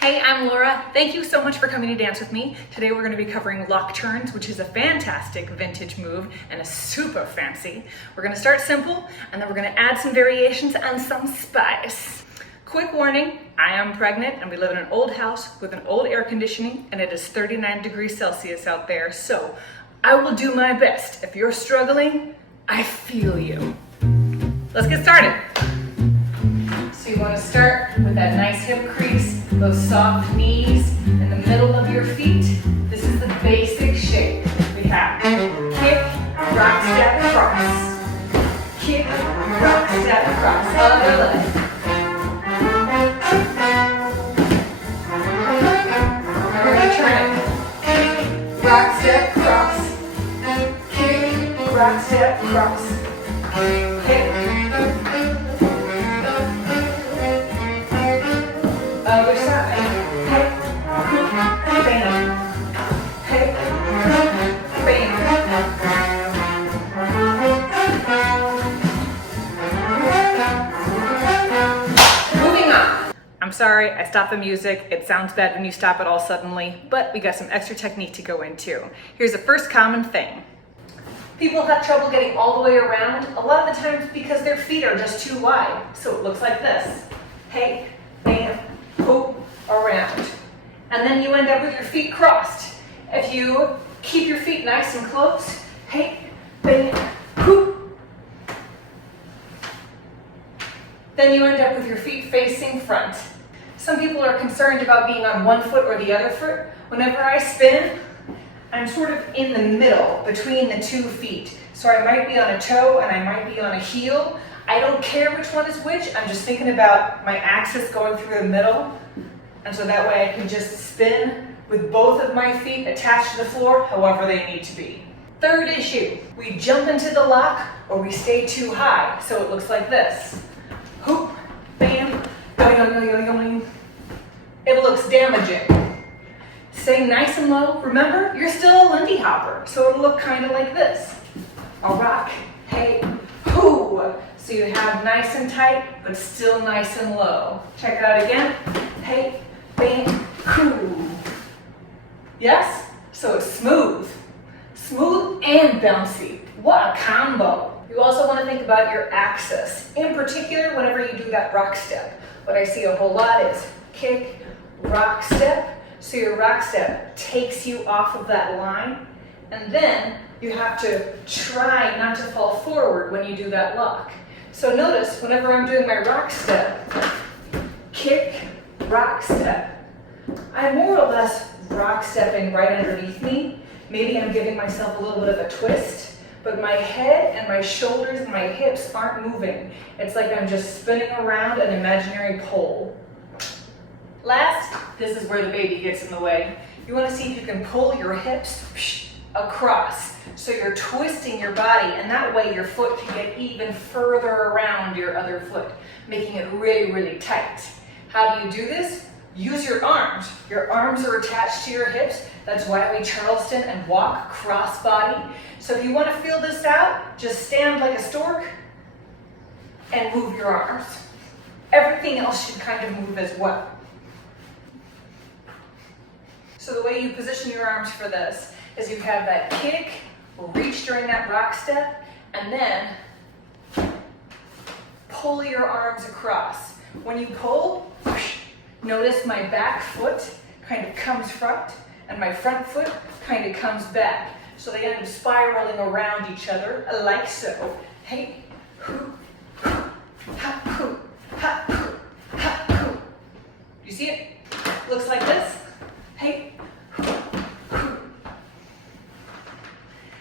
Hey, I'm Laura. Thank you so much for coming to dance with me. Today we're going to be covering lock turns, which is a fantastic vintage move and a super fancy. We're going to start simple and then we're going to add some variations and some spice. Quick warning, I am pregnant and we live in an old house with an old air conditioning and it is 39 degrees Celsius out there, so I will do my best. If you're struggling, I feel you. Let's get started. So you want to start with that nice hip crease, those soft knees in the middle of your feet. This is the basic shape. We have kick, rock, step, cross. Kick, rock, step, cross. Other leg. We're going to turn it. Kick, rock, step, cross. Kick, rock, step, cross. Kick. Other side. Hey, bam. Hey, bam. Moving on. I'm sorry, I stopped the music. It sounds bad when you stop it all suddenly, but we got some extra technique to go into. Here's the first common thing. People have trouble getting all the way around, a lot of the times because their feet are just too wide. So it looks like this. Hey, bam. Hoop around. And then you end up with your feet crossed. If you keep your feet nice and close, hey, bang, hoop. Then you end up with your feet facing front. Some people are concerned about being on one foot or the other foot. Whenever I spin, I'm sort of in the middle between the 2 feet. So I might be on a toe and I might be on a heel. I don't care which one is which, I'm just thinking about my axis going through the middle. And so that way I can just spin with both of my feet attached to the floor, however they need to be. Third issue, we jump into the lock or we stay too high. So it looks like this. Hoop, bam, going. It looks damaging. Stay nice and low. Remember, you're still a Lindy hopper, so it'll look kind of like this. I'll rock, hey, hoo. So you have nice and tight, but still nice and low. Check it out again. Hey, bam, coo. Yes? So it's smooth. Smooth and bouncy. What a combo. You also want to think about your axis. In particular, whenever you do that rock step. What I see a whole lot is kick, rock step. So your rock step takes you off of that line. And then you have to try not to fall forward when you do that lock. So notice, whenever I'm doing my rock step, kick, rock step, I'm more or less rock stepping right underneath me. Maybe I'm giving myself a little bit of a twist, but my head and my shoulders and my hips aren't moving. It's like I'm just spinning around an imaginary pole. Last, this is where the baby gets in the way. You want to see if you can pull your hips across. So you're twisting your body, and that way your foot can get even further around your other foot, making it really, really tight. How do you do this? Use your arms. Your arms are attached to your hips. That's why we Charleston and walk cross body. So if you want to feel this out, just stand like a stork and move your arms. Everything else should kind of move as well. So the way you position your arms for this is you have that kick, reach during that rock step, and then pull your arms across. When you pull, notice my back foot kind of comes front and my front foot kind of comes back. So they end up spiraling around each other like so. Hey, hoo, hoo, ha, hoo, ha, hoo, ha, hoo. You see it? Looks like this. Hey, hoo, hoo.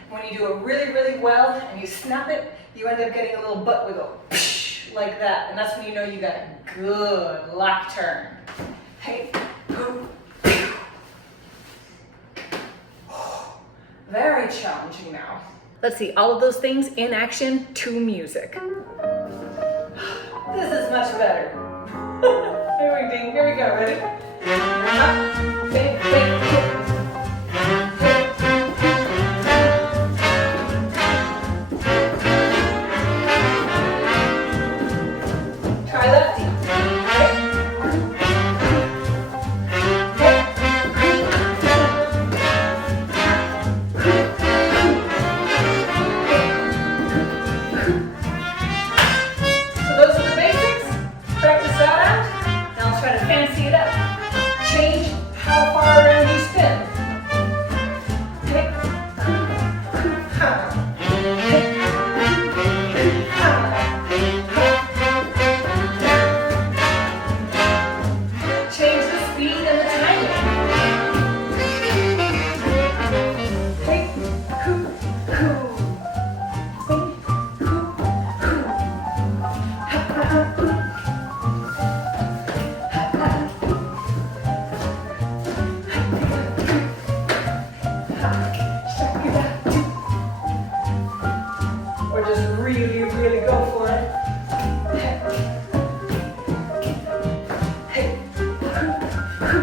When you do it really, really well and you snap it, you end up getting a little butt wiggle, like that. And that's when you know you got a good lock turn. Hey, hoo, pew. Very challenging now. Let's see all of those things in action to music. This is much better. Here we go, ready? Up, big, big, kick. Try lefty. Hey,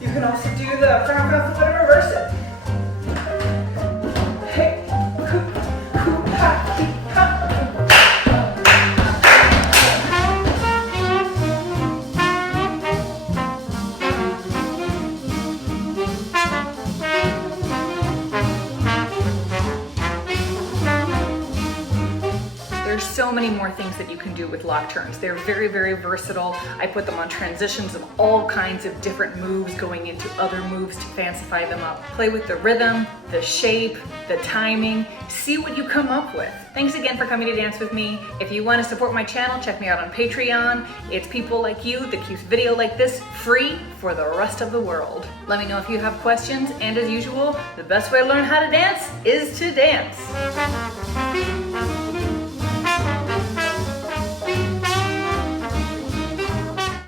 you can also do the front foot and reverse it. Hey, There's so many more things that you can do with lock turns. They're very, very versatile. I put them on transitions of all kinds of different moves going into other moves to fancify them up. Play with the rhythm, the shape, the timing, see what you come up with. Thanks again for coming to dance with me. If you want to support my channel, check me out on Patreon. It's people like you that keeps video like this free for the rest of the world. Let me know if you have questions, and as usual, the best way to learn how to dance is to dance.